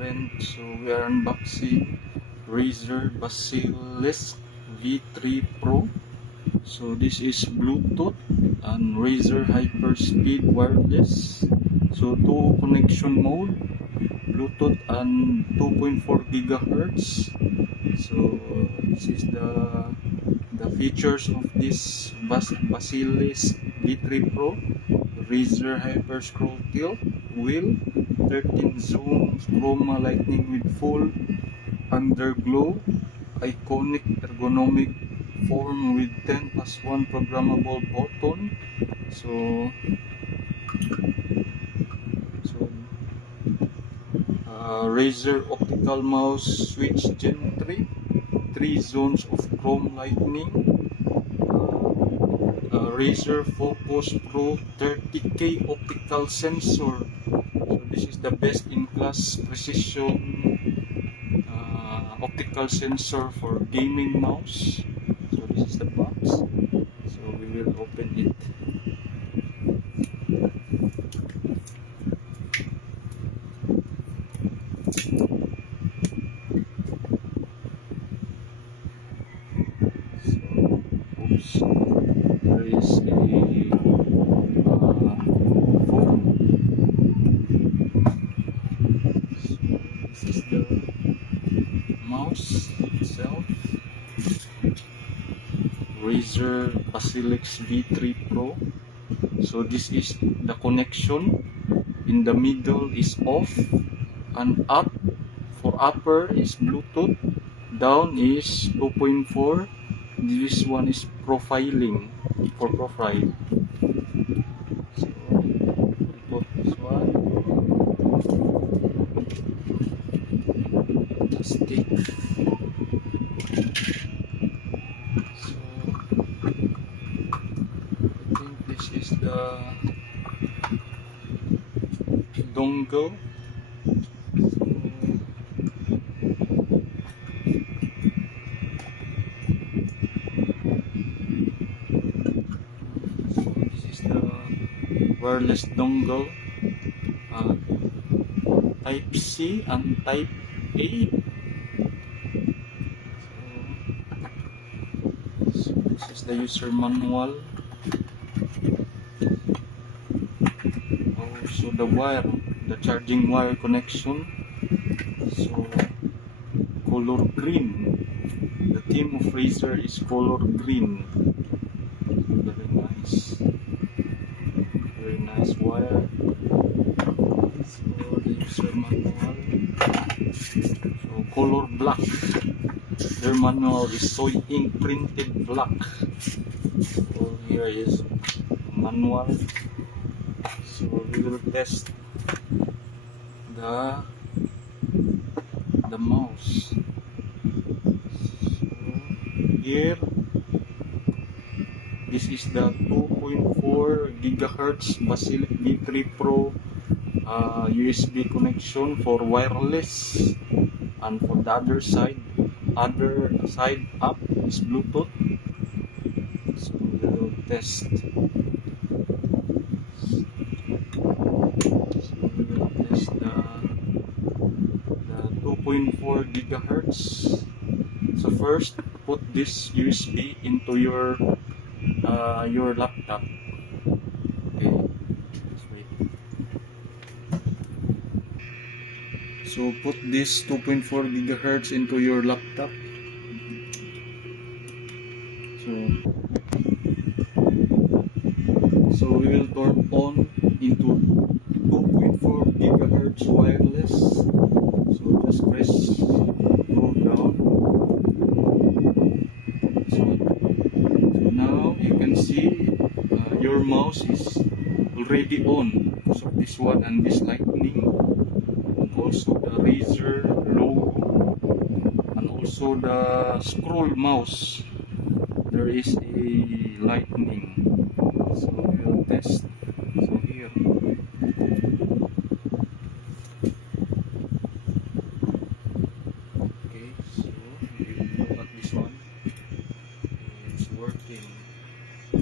friend, so we are unboxing Razer Basilisk V3 Pro. So this is Bluetooth and Razer Hyperspeed wireless. So two connection mode, Bluetooth and 2.4 gigahertz. So this is the features of this Basilisk V3 Pro. Razer Hyper Scroll Tilt wheel, 13 zoom chroma lighting with full underglow, iconic ergonomic form with 10+1 programmable button. So Razer optical mouse switch Gen 3, 3 zones of chrome lighting. Razer Focus Pro 30K optical sensor. So this is the best in class precision optical sensor for gaming mouse. So this is the box. So we will open it. So, there is a phone. So this is the mouse itself. Razer Basilisk V3 Pro. So this is the connection. In the middle is off, and up for upper is Bluetooth, down is 2.4. This one is profiling for profile. So we put this one, stick. So I think this is the dongle. So this is the wireless dongle, Type C and Type A. So this is the user manual. Also the wire, the charging wire connection. So color green. The theme of Razer is color green. Very nice wire. So the user manual. So color black. Their manual is soy ink printed black. So here is manual. So we will test the mouse. So here, this is the 2.4 gigahertz Basilisk V3 Pro USB connection for wireless, and for the other side up is Bluetooth. So we will test. The 2.4 gigahertz. So first, put this USB into your laptop. Okay, let's wait. So put this 2.4 gigahertz into your laptop. So we will turn on into 2.4 gigahertz wireless. So just press go down. So now you can see your mouse is already on because of this one and this lightning, and also the Razer logo, and also the scroll mouse. There is a lightning. So we will test. So here. Okay, so we will look at this one. It's working. So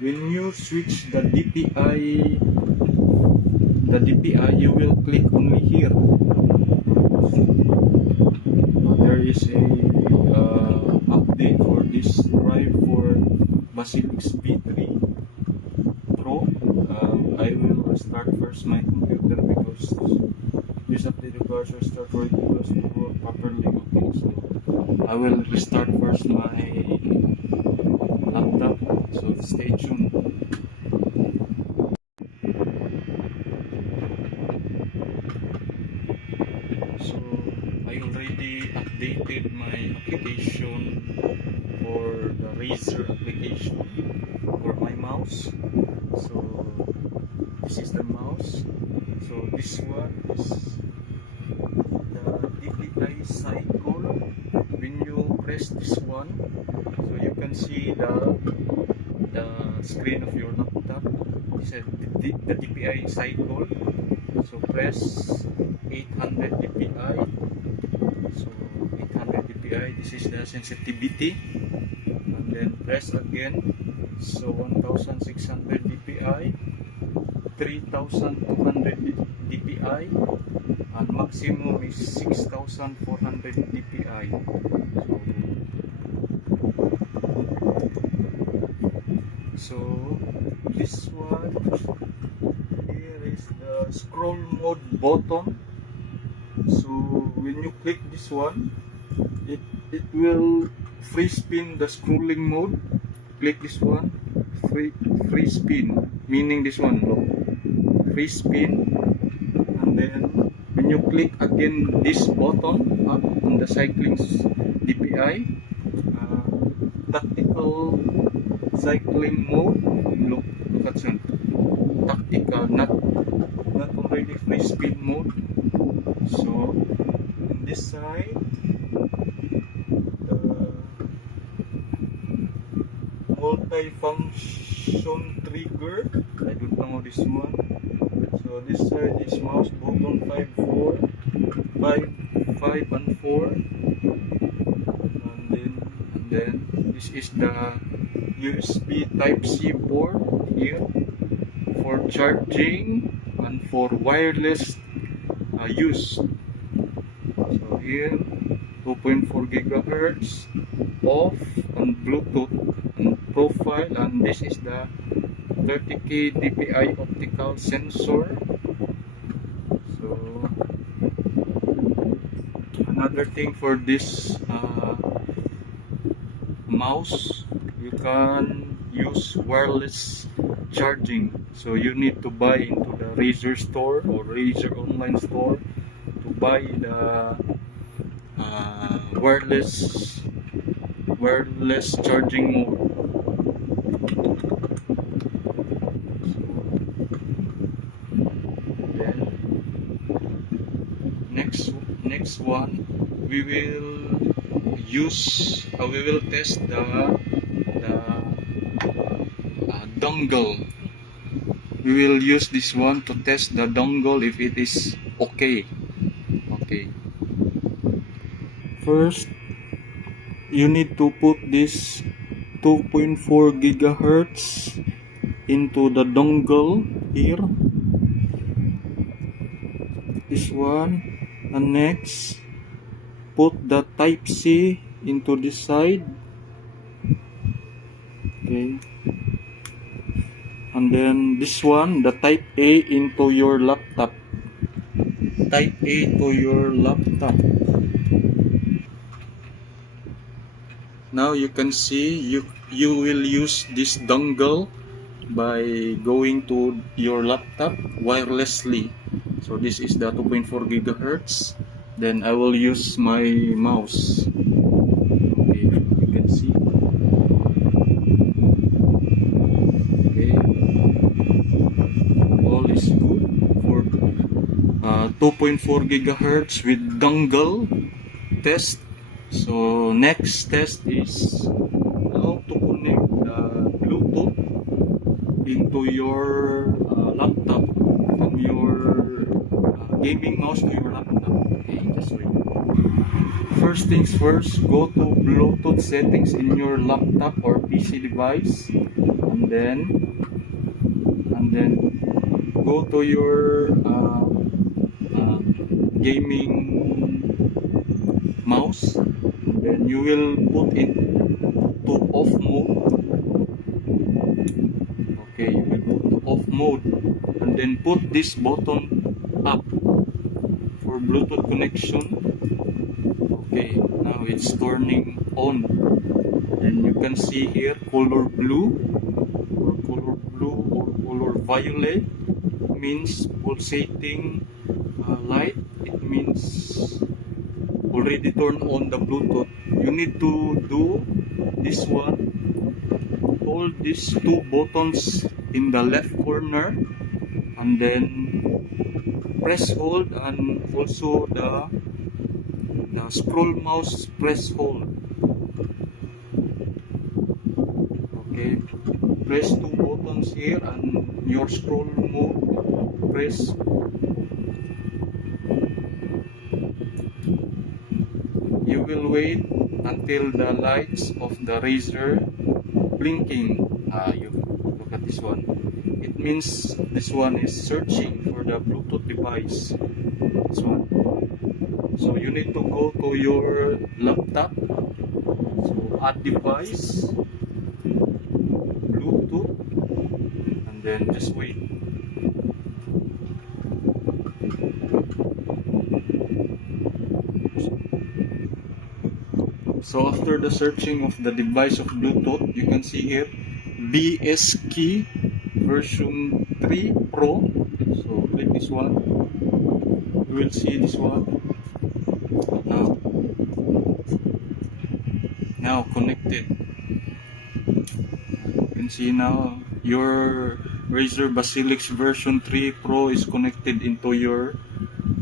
when you switch the DPI the DPI, you will click only here. There is a update for this drive for Basilix V3 Pro. I will restart first my computer because this update requires restart for it to work properly. Okay, so I will restart first my laptop, so stay tuned. So I already updated my application for the Razer application for my mouse. So this is the mouse. So this one is the DPI cycle. When you press this one, so you can see the screen of your laptop. This is the DPI cycle. So press 800 dpi. So 800 dpi, this is the sensitivity. And then press again. So 1600 dpi, 3200 dpi, and maximum is 6400 dpi. So this one here is the scroll mode button. So when you click this one, it will free spin the scrolling mode. Click this one, free spin, meaning this one, look, free spin. And then when you click again this button up on the cycling DPI, tactical cycling mode, look at that, tactical, not already free spin mode. So on this side, multi-function trigger, I don't know this one. So this side is mouse button 5 and 4, and then this is the USB Type-C board here for charging and for wireless use. So here 2.4 gigahertz off on Bluetooth and profile, and this is the 30K dpi optical sensor. So another thing for this mouse, you can use wireless charging. So you need to buy into the Razer store or Razer online store to buy the wireless charging mode. Then next one, we will test the dongle. We will use this one to test the dongle if it is okay. First, you need to put this 2.4 gigahertz into the dongle here, this one, and next put the Type-C into this side, okay, and then this one, the Type-A into your laptop. Now you can see you will use this dongle by going to your laptop wirelessly. So this is the 2.4 gigahertz. Then I will use my mouse. Okay, you can see. Okay, all is good for 2.4 gigahertz with dongle test. So next test is how to connect the Bluetooth into your laptop, from your gaming mouse to your laptop. Okay, just wait. First things first, go to Bluetooth settings in your laptop or PC device, and then go to your gaming mouse, then you will put it to off mode. Okay, you will put to off mode and then put this button up for Bluetooth connection. Okay, now it's turning on, and you can see here color blue or color violet means pulsating light. It means already turned on the Bluetooth. You need to do this one. Hold these two buttons in the left corner and then press hold, and also the scroll mouse press hold. Okay, press two buttons here and your scroll mode press. You will wait until the lights of the Razer blinking. You look at this one. It means this one is searching for the Bluetooth device. This one. So you need to go to your laptop. So add device, Bluetooth, and then just wait. So after the searching of the device of Bluetooth, you can see here BSKey version 3 Pro. So click this one. You will see this one. Now connected. You can see now your Razer Basilix version 3 Pro is connected into your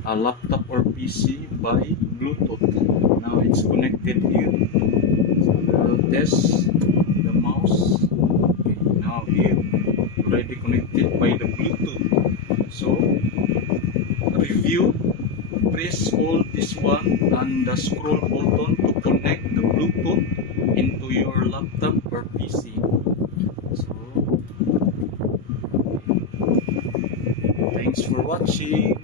laptop or PC by Bluetooth. Now it's connected here. So we'll test the mouse. Okay, now here already connected by the Bluetooth. So review, press hold this one and the scroll button to connect the Bluetooth into your laptop or PC. So thanks for watching.